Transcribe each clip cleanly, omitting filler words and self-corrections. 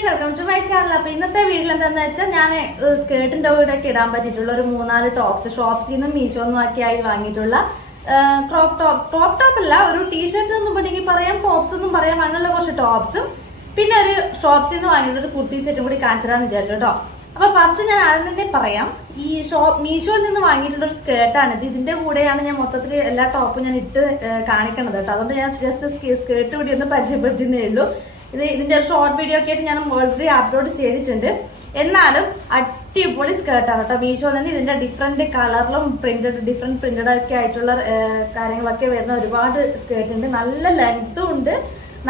Guys, welcome to my channel. അപ്പൊ ഇന്നത്തെ video എന്താണെന്ന് വെച്ചാൽ ഞാൻ സ്കേർട്ടിന്റെ കൂടെ ഒക്കെ ഇടാൻ പറ്റിയിട്ടുള്ള ഒരു 3-4 ടോപ്സ് ഷോപ്സിൽ നിന്നും മീഷോന്നും ഒക്കെ ആയി വാങ്ങിയിട്ടുള്ള ക്രോപ്പ് ടോപ്പ് അല്ല, ഒരു ടീഷർട്ട് എന്നും വേണമെങ്കിൽ പറയാം, ടോപ്സ് എന്നും പറയാം. അങ്ങനെയുള്ള കുറച്ച് ടോപ്സും പിന്നെ ഒരു ഷോപ്സിൽ നിന്ന് വാങ്ങിയിട്ട് ഒരു കുർത്തി സെറ്റും കൂടി കാണിച്ചിടാന്ന് വിചാരിച്ചു കേട്ടോ. അപ്പൊ ഫസ്റ്റ് ഞാൻ ആദ്യം തന്നെ പറയാം, ഈ മീഷോയിൽ നിന്ന് വാങ്ങിയിട്ടുള്ള ഒരു സ്കേർട്ടാണിത്. ഇതിന്റെ കൂടെയാണ് ഞാൻ മൊത്തത്തിൽ എല്ലാ ടോപ്പും ഞാൻ ഇട്ട് കാണിക്കണത് കേട്ടോ. അതുകൊണ്ട് ഞാൻ ജസ്റ്റ് സ്കേർട്ട് കൂടി ഒന്ന് പരിചയപ്പെടുത്തുന്നേ ഉള്ളൂ. ഇതിന്റെ ഒരു ഷോർട്ട് വീഡിയോ ഒക്കെ ആയിട്ട് ഞാൻ ഓൾറെഡി അപ്ലോഡ് ചെയ്തിട്ടുണ്ട്. എന്നാലും അടിപൊളി സ്കേർട്ടാണ് കേട്ടോ. മീഷോയിൽ നിന്ന് ഇതിന്റെ ഡിഫറെന്റ് കളറിലും ഡിഫറെന്റ് പ്രിന്റഡ് ഒക്കെ ആയിട്ടുള്ള കാര്യങ്ങളൊക്കെ വരുന്ന ഒരുപാട് സ്കേർട്ട് ഉണ്ട്. നല്ല ലെങ്ത്തും ഉണ്ട്,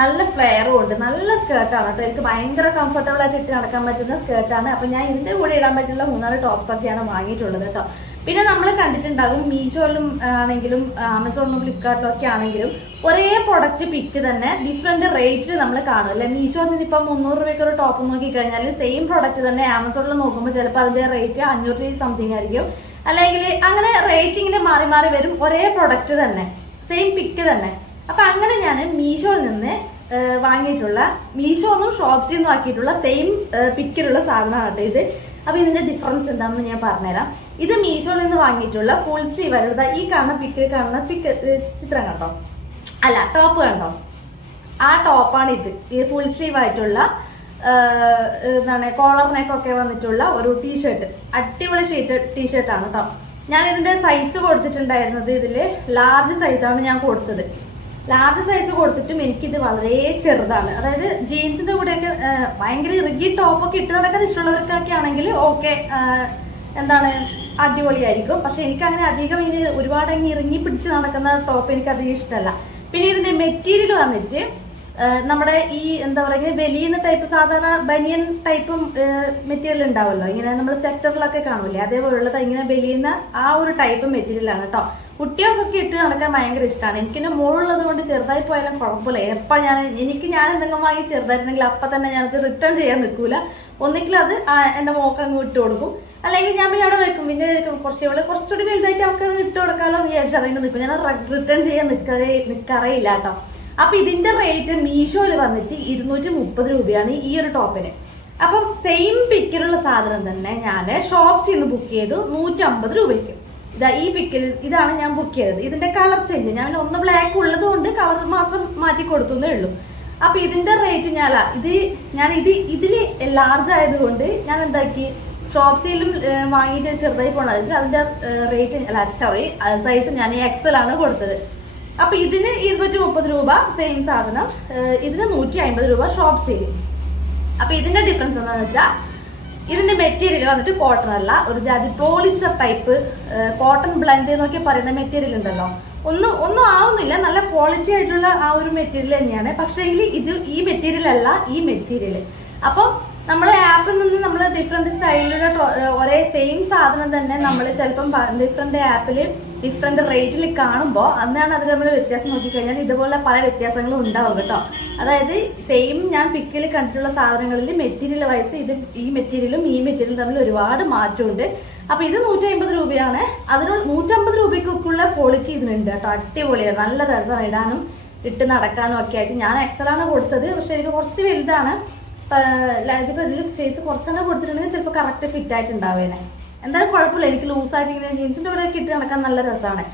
നല്ല ഫ്ലെയറും ഉണ്ട്. നല്ല സ്കേർട്ടാണ് കേട്ടോ. എനിക്ക് ഭയങ്കര കംഫർട്ടബിൾ ആയിട്ട് ഇട്ട് നടക്കാൻ പറ്റുന്ന സ്കേർട്ടാണ്. അപ്പൊ ഞാൻ ഇതിന്റെ കൂടെ ഇടാൻ പറ്റുള്ള 3-4 ടോപ്സ് ഒക്കെയാണ് വാങ്ങിയിട്ടുള്ളത് കേട്ടോ. പിന്നെ നമ്മൾ കണ്ടിട്ടുണ്ടാകും, മീഷോയിലും ആണെങ്കിലും ആമസോണിലും ഫ്ലിപ്കാർട്ടിലും ഒക്കെ ആണെങ്കിലും ഒരേ പ്രൊഡക്റ്റ് പിക്ക് തന്നെ ഡിഫറെന്റ് റേറ്റിൽ നമ്മൾ കാണും അല്ലെ. മീഷോയിൽ നിന്ന് ഇപ്പം 300 രൂപയ്ക്ക് ഒരു ടോപ്പ് നോക്കി കഴിഞ്ഞാൽ സെയിം പ്രൊഡക്റ്റ് തന്നെ ആമസോണിൽ നോക്കുമ്പോൾ ചിലപ്പോൾ അതിന്റെ റേറ്റ് 500 സംതിങ് ആയിരിക്കും, അല്ലെങ്കിൽ അങ്ങനെ റേറ്റിങ്ങിന് മാറി മാറി വരും. ഒരേ പ്രൊഡക്റ്റ് തന്നെ, സെയിം പിക്ക് തന്നെ. അപ്പൊ അങ്ങനെ ഞാൻ മീഷോയിൽ നിന്ന് വാങ്ങിയിട്ടുള്ള, മീഷോന്നും ഷോപ്സിൽ നിന്നും ആക്കിയിട്ടുള്ള സെയിം പിക്കിലുള്ള സാധനമാണ് കേട്ടോ ഇത്. അപ്പൊ ഇതിന്റെ ഡിഫറൻസ് എന്താണെന്ന് ഞാൻ പറഞ്ഞുതരാം. ഇത് മീഷോയിൽ നിന്ന് വാങ്ങിയിട്ടുള്ള ഫുൾ സ്ലീവ് ആയിട്ടുള്ള ഈ കാണുന്ന പിക്ക് ചിത്രം കണ്ടോ, അല്ല ടോപ്പ് കണ്ടോ, ആ ടോപ്പാണ് ഇത്. ഈ ഫുൾ സ്ലീവ് ആയിട്ടുള്ള എന്താണ് കോളർ നെക്കൊക്കെ വന്നിട്ടുള്ള ഒരു ടീഷർട്ട്, അടിപൊളി ടീഷർട്ടാണ് കേട്ടോ. ഞാൻ ഇതിന്റെ സൈസ് കൊടുത്തിട്ടുണ്ടായിരുന്നത് ഇതില് ലാർജ് സൈസാണ് ഞാൻ കൊടുത്തത്. ലാർജ് സൈസ് കൊടുത്തിട്ടും എനിക്കിത് വളരെ ചെറുതാണ്. അതായത് ജീൻസിന്റെ കൂടെയൊക്കെ ഭയങ്കര ഇറുകി ടോപ്പൊക്കെ ഇട്ട് നടക്കാൻ ഇഷ്ടമുള്ളവർക്കൊക്കെ ആണെങ്കിൽ ഓക്കെ, എന്താണ് അടിപൊളിയായിരിക്കും. പക്ഷെ എനിക്ക് അങ്ങനെ അധികം ഇനി ഒരുപാട് അങ്ങ് ഇറങ്ങി പിടിച്ച് നടക്കുന്ന ടോപ്പ് എനിക്ക് അധികം ഇഷ്ടമല്ല. പിന്നെ ഇതിന്റെ മെറ്റീരിയൽ വന്നിട്ട് നമ്മുടെ ഈ എന്താ പറയുക, വലിയ ടൈപ്പ് സാധാരണ ബനിയൻ ടൈപ്പും മെറ്റീരിയൽ ഉണ്ടാവുമല്ലോ, ഇങ്ങനെ നമ്മൾ സെക്ടറിലൊക്കെ കാണൂലേ, അതേപോലുള്ളത് ഇങ്ങനെ വലിയുന്ന ആ ഒരു ടൈപ്പ് മെറ്റീരിയലാണ് കേട്ടോ. കുട്ടികൾക്കൊക്കെ ഇട്ട് നടക്കാൻ ഭയങ്കര ഇഷ്ടമാണ്. എനിക്കിൻ്റെ മുകളുള്ളത് കൊണ്ട് ചെറുതായി പോയാലും കുഴപ്പമില്ല. എപ്പോൾ ഞാൻ എന്തെങ്കിലും വാങ്ങി ചെറുതായിട്ടുണ്ടെങ്കിൽ അപ്പം തന്നെ ഞാനത് റിട്ടേൺ ചെയ്യാൻ നിൽക്കൂല. ഒന്നെങ്കിൽ അത് എൻ്റെ മോക്ക് അങ്ങ് ഇട്ട് കൊടുക്കും, അല്ലെങ്കിൽ ഞാൻ പിന്നെ അവിടെ വെക്കും. പിന്നെ കുറച്ചുകൂടി വലുതായിട്ട് അവർക്ക് അത് ഇട്ട് കൊടുക്കാമല്ലോ എന്ന് വിചാരിച്ചാൽ അതിന് നിൽക്കും. ഞാൻ റിട്ടേൺ ചെയ്യാൻ നിൽക്കാറേയില്ല കേട്ടോ. അപ്പൊ ഇതിന്റെ റേറ്റ് മീഷോയിൽ വന്നിട്ട് 230 രൂപയാണ് ഈ ഒരു ടോപ്പിന്. അപ്പം സെയിം പിക്കിലുള്ള സാധനം തന്നെ ഞാൻ ഷോപ്സിൽ നിന്ന് ബുക്ക് ചെയ്തു 150 രൂപയ്ക്ക്. ഈ പിക്കിൽ ഇതാണ് ഞാൻ ബുക്ക് ചെയ്തത്. ഇതിന്റെ കളർ ചേഞ്ച്, ഞാൻ ഒന്ന് ബ്ലാക്ക് ഉള്ളത് കൊണ്ട് കളർ മാത്രം മാറ്റി കൊടുത്തേ ഉള്ളൂ. അപ്പൊ ഇതിന്റെ റേറ്റ് ഇതില് ലാർജ് ആയതുകൊണ്ട് ഞാൻ എന്താക്കി, ഷോപ്സിലും വാങ്ങിയിട്ട് ചെറുതായി പോകണമെന്ന് വെച്ചാൽ അതിന്റെ റേറ്റ് സൈസ് ഞാൻ XL ആണ് കൊടുത്തത്. അപ്പൊ ഇതിന് 230 രൂപ സെയിം സാധനം, ഇതിന് 150 രൂപ ഷോപ്സിൽ. അപ്പൊ ഇതിന്റെ ഡിഫറൻസ് എന്താണെന്ന് വെച്ചാൽ, ഇതിന്റെ മെറ്റീരിയൽ വന്നിട്ട് കോട്ടൺ അല്ല, ഒരു ജാതി പോളിസ്റ്റർ ടൈപ്പ് കോട്ടൺ ബ്ലെൻഡ് എന്നൊക്കെ പറയുന്ന മെറ്റീരിയൽ ഉണ്ടല്ലോ, ഒന്നും ആവുന്നില്ല, നല്ല ക്വാളിറ്റി ആയിട്ടുള്ള ആ ഒരു മെറ്റീരിയൽ തന്നെയാണ്. പക്ഷേ ഇത് ഈ മെറ്റീരിയൽ അല്ല, ഈ മെറ്റീരിയൽ. അപ്പോൾ നമ്മൾ ആപ്പിൽ നിന്ന് നമ്മൾ ഡിഫറെന്റ് സ്റ്റൈലിലുള്ള ഒരേ സെയിം സാധനം തന്നെ നമ്മൾ ചിലപ്പം ഡിഫറെന്റ് ആപ്പിൽ ഡിഫറെന്റ് റേറ്റിൽ കാണുമ്പോൾ അന്നാണ് അതിൽ നമ്മൾ വ്യത്യാസം നോക്കിക്കഴിഞ്ഞാൽ ഇതുപോലെ പല വ്യത്യാസങ്ങളും ഉണ്ടാവും കേട്ടോ. അതായത് സെയിം ഞാൻ പിക്കിൽ കണ്ടിട്ടുള്ള സാധനങ്ങളിൽ മെറ്റീരിയൽ വൈസ് ഈ മെറ്റീരിയലും തമ്മിൽ ഒരുപാട് മാറ്റമുണ്ട്. അപ്പൊ ഇത് 150 രൂപയാണ്. അതിനോട് 150 രൂപയ്ക്കൊക്കെയുള്ള ക്വാളിറ്റി ഇതിനുണ്ട് കേട്ടോ. അടിപൊളിയാണ്, നല്ല രസമാണ് ഇടാനും ഇട്ട് നടക്കാനും ഒക്കെ ആയിട്ട്. ഞാൻ XL ആണ് കൊടുത്തത്, പക്ഷെ എനിക്ക് കുറച്ച് വലുതാണ്. ഇതിപ്പോൾ ഇതിൽ സൈസ് കുറച്ചെണ്ണം കൊടുത്തിട്ടുണ്ടെങ്കിൽ ചിലപ്പോൾ കറക്റ്റ് ഫിറ്റ് ആയിട്ട് ഉണ്ടാവേനെ. എന്തായാലും കുഴപ്പമില്ല, എനിക്ക് ലൂസായിട്ട് ഇങ്ങനെ ജീൻസിൻ്റെ കൂടെ ഒക്കെ ഇട്ട് നടക്കാൻ നല്ല രസമാണ്.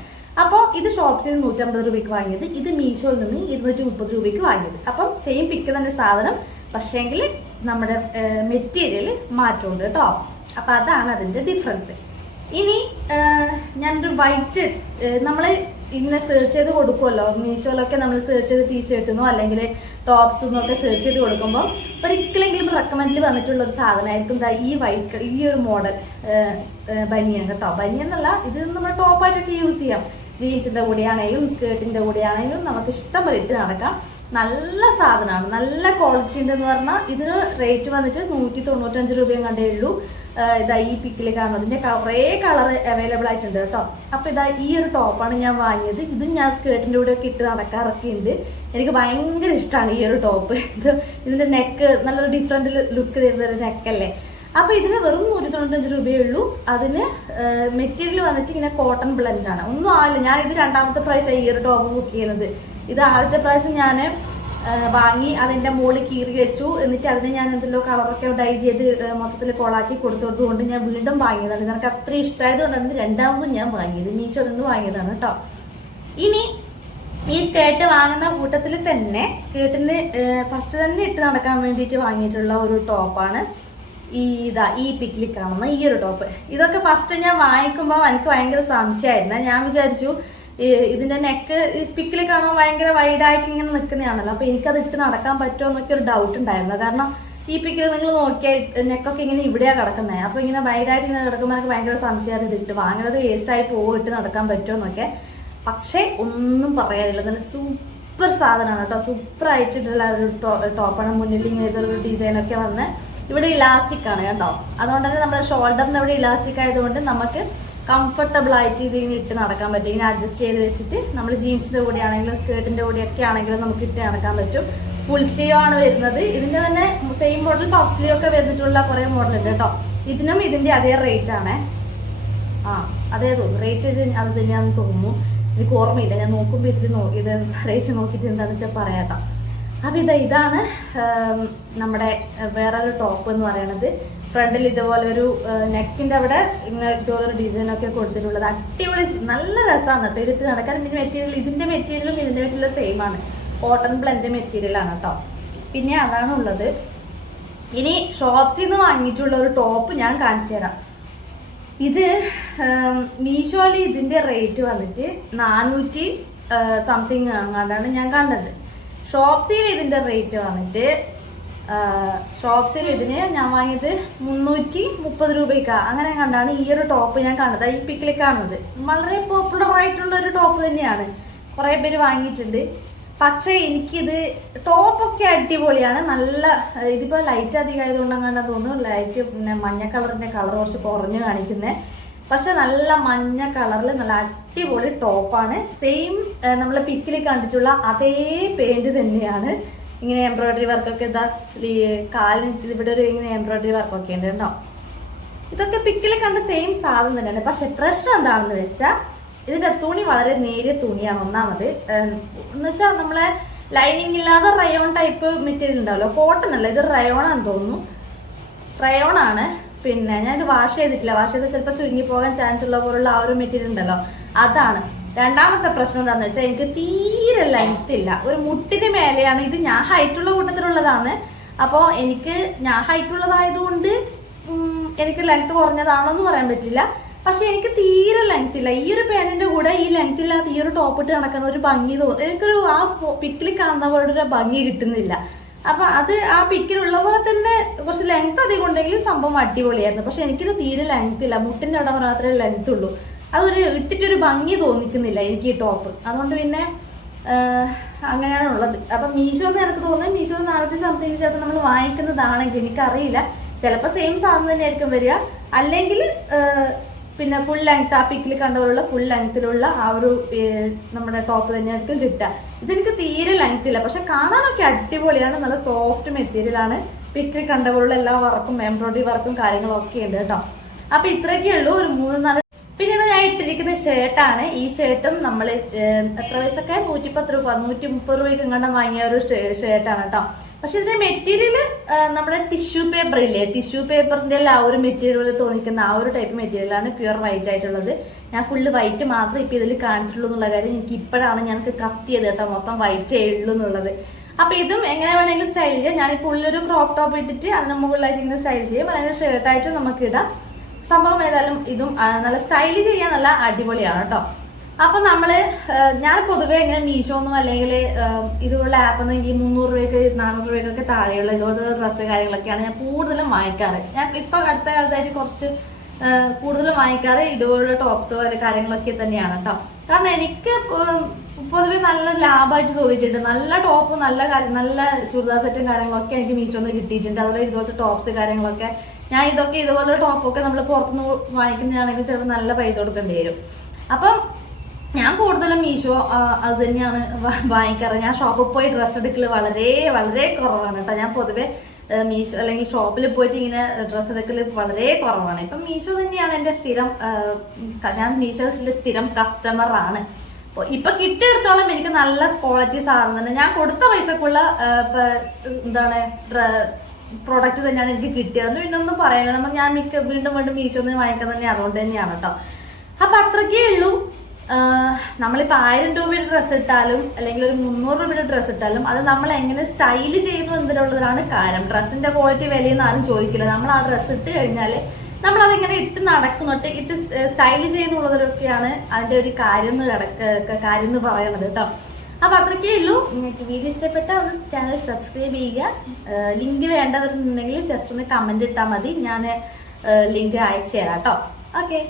അപ്പോൾ ഇത് ഷോപ്സിൽ നിന്ന് 150 രൂപയ്ക്ക് വാങ്ങിയത്, ഇത് മീഷോയിൽ നിന്ന് 230 രൂപയ്ക്ക് വാങ്ങിയത്. അപ്പം സെയിം പിക്ക് തന്നെ സാധനം, പക്ഷേങ്കിൽ നമ്മുടെ മെറ്റീരിയൽ മാറ്റമുണ്ട് കേട്ടോ. അപ്പം അതാണ് അതിൻ്റെ ഡിഫറൻസ്. ഇനി ഞാനൊരു വൈറ്റ്, നമ്മൾ ഇങ്ങനെ സെർച്ച് ചെയ്ത് കൊടുക്കുമല്ലോ മീഷോയിലൊക്കെ, നമ്മൾ സെർച്ച് ചെയ്ത് ടീഷർട്ടിന്നോ അല്ലെങ്കിൽ ടോപ്സിന്നോ ഒക്കെ സെർച്ച് ചെയ്ത് കൊടുക്കുമ്പോൾ ഒരിക്കലെങ്കിലും റെക്കമെൻഡിൽ വന്നിട്ടുള്ള ഒരു സാധനമായിരിക്കും ഈ ഒരു മോഡൽ ബനിയൻ കേട്ടോ. ബനിയൻ എന്നല്ല, ഇത് നമ്മൾ ടോപ്പായിട്ടൊക്കെ യൂസ് ചെയ്യാം. ജീൻസിൻ്റെ കൂടെയാണെങ്കിലും സ്കേർട്ടിൻ്റെ കൂടെയാണെങ്കിലും നമുക്ക് ഇഷ്ടം പോലെ ഇട്ട് നടക്കാം. നല്ല സാധനമാണ്, നല്ല ക്വാളിറ്റി ഉണ്ടെന്ന് പറഞ്ഞാൽ. ഇതിന് റേറ്റ് വന്നിട്ട് 195 രൂപയും കണ്ടേ ഉള്ളൂ. ഈ പിക്കിൽ കാണുന്നത്, ഇതിൻ്റെ കുറേ കളർ അവൈലബിൾ ആയിട്ടുണ്ട് കേട്ടോ. അപ്പോൾ ഈ ഒരു ടോപ്പാണ് ഞാൻ വാങ്ങിയത്. ഇതും ഞാൻ സ്കേർട്ടിൻ്റെ കൂടെ ഒക്കെ ഇട്ട് നടക്കാറൊക്കെ ഉണ്ട്. എനിക്ക് ഭയങ്കര ഇഷ്ടമാണ് ഈ ഒരു ടോപ്പ്. ഇതിൻ്റെ നെക്ക് നല്ലൊരു ഡിഫറെൻറ്റ് ലുക്ക് തരുന്നൊരു നെക്കല്ലേ. അപ്പോൾ ഇതിന് വെറും 195 രൂപയേ ഉള്ളൂ. അതിന് മെറ്റീരിയൽ വന്നിട്ട് ഇങ്ങനെ കോട്ടൺ ബ്ലെൻഡാണ്. ഒന്നും ആവില്ല. ഞാൻ ഇത് രണ്ടാമത്തെ പ്രാവശ്യമായി ഈ ഒരു ടോപ്പ് ബുക്ക് ചെയ്യുന്നത്. ഇത് ആദ്യത്തെ പ്രാവശ്യം ഞാൻ വാങ്ങി അതിൻ്റെ മുകളിൽ കീറി വെച്ചു. എന്നിട്ട് അതിന് ഞാൻ എന്തെല്ലോ കളറൊക്കെ ഡൈ ചെയ്ത് മൊത്തത്തിൽ കൊളാക്കി കൊടുത്തതുകൊണ്ട് ഞാൻ വീണ്ടും വാങ്ങിയതാണ്. എനിക്ക് അത്ര ഇഷ്ടമായത് കൊണ്ടാണ് രണ്ടാമതും ഞാൻ വാങ്ങിയത്. മീഷോയിൽ നിന്ന് വാങ്ങിയതാണ് കേട്ടോ. ഇനി ഈ സ്കേർട്ട് വാങ്ങുന്ന കൂട്ടത്തിൽ തന്നെ സ്കേർട്ടിന് ഫസ്റ്റ് തന്നെ ഇട്ട് നടക്കാൻ വേണ്ടിയിട്ട് വാങ്ങിയിട്ടുള്ള ഒരു ടോപ്പാണ് ഈ പിക്കിൽ കാണുന്ന ഈ ഒരു ടോപ്പ്. ഇതൊക്കെ ഫസ്റ്റ് ഞാൻ വാങ്ങിക്കുമ്പോൾ എനിക്ക് ഭയങ്കര സംശയമായിരുന്നു. ഞാൻ വിചാരിച്ചു ഇതിൻ്റെ നെക്ക് പിക്കിൽ കാണുമ്പോൾ ഭയങ്കര വൈഡായിട്ട് ഇങ്ങനെ നിൽക്കുന്നതാണല്ലോ, അപ്പോൾ എനിക്കത് ഇട്ട് നടക്കാൻ പറ്റുമോ എന്നൊക്കെ ഒരു ഡൗട്ട് ഉണ്ടായിരുന്നു. കാരണം ഈ പിക്കിൽ നിങ്ങൾ നോക്കിയാൽ നെക്കൊക്കെ ഇങ്ങനെ ഇവിടെയാണ് കിടക്കുന്നത്. അപ്പോൾ ഇങ്ങനെ വൈഡായിട്ട് ഇങ്ങനെ കിടക്കുമ്പോൾ എനിക്ക് ഭയങ്കര സംശയമായിട്ട് ഇതിട്ട് വാങ്ങുന്നത് വേസ്റ്റായി പോകുമോ, ഇട്ട് നടക്കാൻ പറ്റുമോ എന്നൊക്കെ. പക്ഷേ ഒന്നും പറയാനില്ല, നല്ല സൂപ്പർ സാധനമാണ് കേട്ടോ. സൂപ്പർ ആയിട്ടുള്ള ഒരു ടോപ്പാണ്. മുന്നിൽ ഇങ്ങനെ ഇതൊരു ഡിസൈനൊക്കെ വന്ന് ഇവിടെ ഇലാസ്റ്റിക് ആണ് കേട്ടോ. അതുകൊണ്ട് തന്നെ നമ്മുടെ ഷോൾഡറിന് ഇവിടെ ഇലാസ്റ്റിക് ആയതുകൊണ്ട് നമുക്ക് കംഫർട്ടബിൾ ആയിട്ട് ഇതിങ്ങനെ ഇട്ട് നടക്കാൻ പറ്റും. ഇങ്ങനെ അഡ്ജസ്റ്റ് ചെയ്ത് വെച്ചിട്ട് നമ്മൾ ജീൻസിൻ്റെ കൂടെ ആണെങ്കിലും സ്കേർട്ടിൻ്റെ കൂടെയൊക്കെ ആണെങ്കിലും നമുക്ക് ഇട്ട് നടക്കാൻ പറ്റും. ഫുൾ സ്ലീവ് ആണ് വരുന്നത്. ഇതിൻ്റെ തന്നെ സെയിം മോഡൽ പഫ് സ്ലീവ് ഒക്കെ വരുന്നിട്ടുള്ള കുറേ മോഡലുണ്ട് കേട്ടോ. ഇതിനും ഇതിൻ്റെ അതേ റേറ്റ് ആണ്. അതേ തോന്നുന്നു റേറ്റ് അത് തന്നെയാണെന്ന് തോന്നുന്നു, എനിക്ക് ഓർമ്മയില്ല. ഞാൻ നോക്കുമ്പോൾ ഇത് റേറ്റ് നോക്കിയിട്ട് എന്താണെന്ന് വെച്ചാൽ പറയാട്ടോ. അപ്പം ഇതാണ് നമ്മുടെ വേറൊരു ടോപ്പ് എന്ന് പറയുന്നത്. ഫ്രണ്ടിൽ ഇതുപോലെ ഒരു നെക്കിൻ്റെ അവിടെ ഇങ്ങനെ ഇതുപോലൊരു ഡിസൈനൊക്കെ കൊടുത്തിട്ടുള്ളത്. അടിപൊളി നല്ല രസമാണ് കേട്ടോ ഇതിട്ട് നടക്കാൻ. പിന്നെ ഇതിൻ്റെ മെറ്റീരിയലും ഇതിൻ്റെ മെറ്റീരിയലും സെയിം ആണ്, കോട്ടൺ ബ്ലെൻഡ് മെറ്റീരിയലാണ് കേട്ടോ. പിന്നെ അതാണ് ഉള്ളത്. ഇനി ഷോപ്സിൽ നിന്ന് വാങ്ങിയിട്ടുള്ള ഒരു ടോപ്പ് ഞാൻ കാണിച്ചു തരാം. ഇത് മീഷോയിൽ ഇതിൻ്റെ റേറ്റ് വന്നിട്ട് 400 സംതിങ് അങ്ങാണ്ടാണ് ഞാൻ കണ്ടത്. ഷോപ്സിയിൽ ഇതിൻ്റെ റേറ്റ് വന്നിട്ട് ഷോപ്സിൽ ഇതിന് ഞാൻ വാങ്ങിയത് 330 രൂപയ്ക്ക് അങ്ങനെ കണ്ടാണ് ഈ ഒരു ടോപ്പ് ഞാൻ കണ്ടത്. ഈ പിക്കിൽ കാണുന്നത് വളരെ പോപ്പുലർ ആയിട്ടുള്ള ഒരു ടോപ്പ് തന്നെയാണ്, കുറേ പേര് വാങ്ങിയിട്ടുണ്ട്. പക്ഷേ എനിക്കിത് ടോപ്പൊക്കെ അടിപൊളിയാണ്. നല്ല ഇതിപ്പോൾ ലൈറ്റ് അധികം ആയതുകൊണ്ട് അങ്ങനെ തോന്നുന്നു ലൈറ്റ് പിന്നെ മഞ്ഞ കളറിൻ്റെ കളർ കുറച്ച് കുറഞ്ഞ് കാണിക്കുന്നത്. പക്ഷെ നല്ല മഞ്ഞ കളറിൽ നല്ല അടിപൊളി ടോപ്പാണ്. സെയിം നമ്മൾ പിക്കിൽ കണ്ടിട്ടുള്ള അതേ പേന്റ് തന്നെയാണ്. ഇങ്ങനെ എംബ്രോയിഡറി വർക്കൊക്കെ ഇതാ കാലിന് ഇവിടെ ഒരു ഇങ്ങനെ എംബ്രോയിഡറി വർക്കൊക്കെ ഉണ്ട് കേട്ടോ. ഇതൊക്കെ പിക്കിൽ കണ്ട സെയിം സാധനം തന്നെയാണ്. പക്ഷെ പ്രശ്നം എന്താണെന്ന് വെച്ചാൽ ഇതിൻ്റെ തുണി വളരെ നേരിയ തുണിയാണ് ഒന്നാമത്. എന്ന് വെച്ചാൽ നമ്മളെ ലൈനിങ് ഇല്ലാതെ റയോൺ ടൈപ്പ് മെറ്റീരിയൽ ഉണ്ടാവല്ലോ, കോട്ടൺ അല്ല ഇത് റയോണാന്ന് തോന്നുന്നു, റയോണാണ്. പിന്നെ ഞാൻ ഇത് വാഷ് ചെയ്തിട്ടില്ല, വാഷ് ചെയ്ത് ചിലപ്പോൾ ചുരുങ്ങി പോകാൻ ചാൻസ് ഉള്ള പോലുള്ള ആ ഒരു മെറ്റീരിയൽ ഉണ്ടല്ലോ, അതാണ്. രണ്ടാമത്തെ പ്രശ്നം എന്താണെന്ന് വെച്ചാൽ എനിക്ക് തീരെ ലെങ്ത് ഇല്ല, ഒരു മുട്ടിന് മേലെയാണ്. ഇത് ഞാൻ ഹൈറ്റുള്ള കൂട്ടത്തിലുള്ളതാണ്. അപ്പോൾ ഞാൻ ഹൈറ്റുള്ളതായതുകൊണ്ട് എനിക്ക് ലെങ്ത് കുറഞ്ഞതാണോ എന്ന് പറയാൻ പറ്റില്ല. പക്ഷെ എനിക്ക് തീരെ ലെങ്ത് ഇല്ല. ഈ ഒരു പാൻറ്റിൻ്റെ കൂടെ ഈ ലെങ്ത് ഇല്ലാത്ത ഈ ഒരു ടോപ്പ് ഇട്ട് നടക്കുന്ന ഒരു ഭംഗി എനിക്കൊരു ആ പിക്കിൽ കാണുന്ന പോലെ ഒരു ഭംഗി കിട്ടുന്നില്ല. അപ്പം അത് ആ പിക്കിലുള്ള പോലെ തന്നെ കുറച്ച് ലെങ്ത് അധികം ഉണ്ടെങ്കിൽ സംഭവം അടിപൊളിയായിരുന്നു. പക്ഷെ എനിക്കിത് തീരെ ലെങ്ത് ഇല്ല, മുട്ടിൻ്റെ അവിടെ മാത്രമേ ലെങ്ത് ഉള്ളൂ. അതൊരു ഇട്ടിട്ടൊരു ഭംഗി തോന്നിക്കുന്നില്ല എനിക്ക് ഈ ടോപ്പ്. അതുകൊണ്ട് പിന്നെ അങ്ങനെയാണ് ഉള്ളത്. അപ്പം മീഷോ എന്ന് എനിക്ക് തോന്നുന്നത് മീഷോ 400 സംതിങ് ചേർത്ത് നമ്മൾ വാങ്ങിക്കുന്നതാണെങ്കിൽ എനിക്കറിയില്ല, ചിലപ്പോൾ സെയിം സാധനം തന്നെയായിരിക്കും വരിക. അല്ലെങ്കിൽ പിന്നെ ഫുൾ ലെങ്ത് ആ പിക്കിൽ കണ്ടപോലുള്ള ഫുൾ ലെങ്ത്തിലുള്ള ആ ഒരു നമ്മുടെ ടോപ്പ് തന്നെയായിരിക്കും കിട്ടുക. ഇതെനിക്ക് തീരെ ലെങ്ത് ഇല്ല, പക്ഷെ കാണാനൊക്കെ അടിപൊളിയാണ്. നല്ല സോഫ്റ്റ് മെറ്റീരിയലാണ്. പിക്കിൽ കണ്ടപോലുള്ള എല്ലാ വർക്കും എംബ്രോയിഡറി വർക്കും കാര്യങ്ങളും ഒക്കെ ഉണ്ട് കേട്ടോ. അപ്പം ഇത്രയൊക്കെ ഉള്ളൂ, ഒരു 3-4. പിന്നെ ഇത് ഞാൻ ഇട്ടിരിക്കുന്ന ഷർട്ടാണ്. ഈ ഷർട്ടും നമ്മൾ എത്ര പൈസയൊക്കെ 110 രൂപ 130 രൂപയ്ക്ക് എങ്ങാണ്ട് വാങ്ങിയ ഒരു ഷർട്ടാണ് കേട്ടോ. പക്ഷെ ഇതിന്റെ മെറ്റീരിയൽ നമ്മുടെ ടിഷ്യൂ പേപ്പർ ഇല്ലേ, ടിഷ്യൂ പേപ്പറിന്റെ ആ ഒരു മെറ്റീരിയൽ തോന്നിക്കുന്ന ആ ഒരു ടൈപ്പ് മെറ്റീരിയലാണ്, പ്യുവർ വൈറ്റ് ആയിട്ടുള്ളത്. ഞാൻ ഫുള്ള് വൈറ്റ് മാത്രമേ ഇപ്പം ഇതിൽ കാണിച്ചിട്ടുള്ളൂ എന്നുള്ള കാര്യം എനിക്ക് ഇപ്പോഴാണ് ഞങ്ങൾക്ക് കത്തിയത് കേട്ടോ, മൊത്തം വൈറ്റേ ഉള്ളൂ എന്നുള്ളത്. അപ്പം ഇതും എങ്ങനെ വേണമെങ്കിലും സ്റ്റൈൽ ചെയ്യാം. ഞാനിപ്പോൾ ഉള്ളൊരു ക്രോപ്പ് ടോപ്പ് ഇട്ടിട്ട് അതിന് മുകളിലായിട്ട് ഇങ്ങനെ സ്റ്റൈൽ ചെയ്യും, അതിൻ്റെ ഷർട്ടായിട്ട് നമുക്ക് ഇടാം. സംഭവം ഏതായാലും ഇതും നല്ല സ്റ്റൈൽ ചെയ്യാൻ നല്ല അടിപൊളിയാണ് കേട്ടോ. അപ്പം ഞാൻ പൊതുവേ ഇങ്ങനെ മീഷോന്നും അല്ലെങ്കിൽ ഇതുപോലുള്ള ആപ്പൊന്നും എനിക്ക് 300 രൂപയ്ക്ക് 400 രൂപയ്ക്കൊക്കെ താഴെയുള്ള ഇതുപോലുള്ള ഡ്രസ്സ് കാര്യങ്ങളൊക്കെയാണ് ഞാൻ കൂടുതലും വാങ്ങിക്കാറ്. ഞാൻ ഇപ്പം അടുത്ത കാലത്തായിട്ട് കുറച്ച് കൂടുതലും വാങ്ങിക്കാറ് ഇതുപോലുള്ള ടോപ്സ് കാര്യങ്ങളൊക്കെ തന്നെയാണ് കേട്ടോ. കാരണം എനിക്ക് പൊതുവെ നല്ല ലാഭമായിട്ട് തോന്നിയിട്ടുണ്ട്. നല്ല ടോപ്പ് നല്ല ചുരിദാർ സെറ്റും കാര്യങ്ങളൊക്കെ എനിക്ക് മീഷോന്ന് കിട്ടിയിട്ടുണ്ട്. അതുപോലെ ഇതുപോലത്തെ ടോപ്സ് കാര്യങ്ങളൊക്കെ ഞാൻ ഇതുപോലെ ടോപ്പൊക്കെ നമ്മൾ പുറത്തുനിന്ന് വാങ്ങിക്കുന്നതാണെങ്കിൽ ചിലപ്പോൾ നല്ല പൈസ കൊടുക്കേണ്ടി വരും. അപ്പം ഞാൻ കൂടുതലും മീഷോ അത് തന്നെയാണ് വാങ്ങിക്കാറ്. ഞാൻ ഷോപ്പിൽ പോയി ഡ്രസ്സ് എടുക്കൽ വളരെ വളരെ കുറവാണ് കേട്ടോ. ഞാൻ പൊതുവെ മീഷോ അല്ലെങ്കിൽ ഷോപ്പിൽ പോയിട്ട് ഇങ്ങനെ ഡ്രസ്സ് എടുക്കൽ വളരെ കുറവാണ്. ഇപ്പം മീഷോ തന്നെയാണ് എൻ്റെ സ്ഥിരം, ഞാൻ മീഷോസിൻ്റെ സ്ഥിരം കസ്റ്റമറാണ്. ഇപ്പൊ കിട്ടിയെടുത്തോളം എനിക്ക് നല്ല ക്വാളിറ്റി സാധനം തന്നെ, ഞാൻ കൊടുത്ത പൈസക്കുള്ള എന്താണ് പ്രോഡക്റ്റ് തന്നെയാണ് എനിക്ക് കിട്ടിയത്. പിന്നെ ഒന്നും പറയാനില്ല, നമ്മൾ ഞാൻ വീണ്ടും മീശോന്ന് വാങ്ങിക്കാൻ തന്നെ അതുകൊണ്ട് തന്നെയാണ് കേട്ടോ. അപ്പൊ അത്രയ്ക്കേ ഉള്ളൂ. നമ്മളിപ്പോൾ 1000 രൂപയുടെ ഡ്രസ്സ് ഇട്ടാലും അല്ലെങ്കിൽ ഒരു 300 രൂപയുടെ ഡ്രസ്സ് ഇട്ടാലും അത് നമ്മൾ എങ്ങനെ സ്റ്റൈല് ചെയ്യുന്നു എന്നതിലുള്ളതാണ് കാര്യം. ഡ്രസ്സിന്റെ ക്വാളിറ്റി വിലയെന്ന് ആരും ചോദിക്കില്ല. നമ്മൾ ആ ഡ്രസ്സ് ഇട്ട് കഴിഞ്ഞാൽ നമ്മളതിങ്ങനെ ഇട്ട് നടക്കുന്നുണ്ട്, ഇട്ട് സ്റ്റൈല് ചെയ്യുന്നുള്ളതൊക്കെയാണ് അതിന്റെ ഒരു കാര്യം എന്ന് പറയണത് കേട്ടോ. അപ്പൊ അത്രയ്ക്കേ ഉള്ളൂ. നിങ്ങൾക്ക് വീഡിയോ ഇഷ്ടപ്പെട്ട ഒന്ന് ചാനൽ സബ്സ്ക്രൈബ് ചെയ്യുക. ലിങ്ക് വേണ്ടവരുണ്ടെങ്കിൽ ജസ്റ്റ് ഒന്ന് കമന്റ് ഇട്ടാൽ മതി, ഞാൻ ലിങ്ക് അയച്ചു തരാം കേട്ടോ. ഓക്കെ.